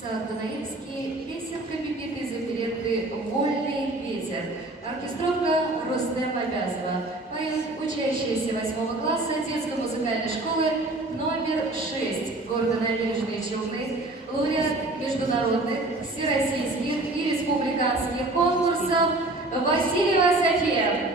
Дунаевский песенками биты из оперетты «Вольный ветер». Оркестровка Рустем Абязова. Поют учащиеся 8 класса детской музыкальной школы номер 6 города Набережные Челны, лауреат международных, всероссийских и республиканских конкурсов Васильева София.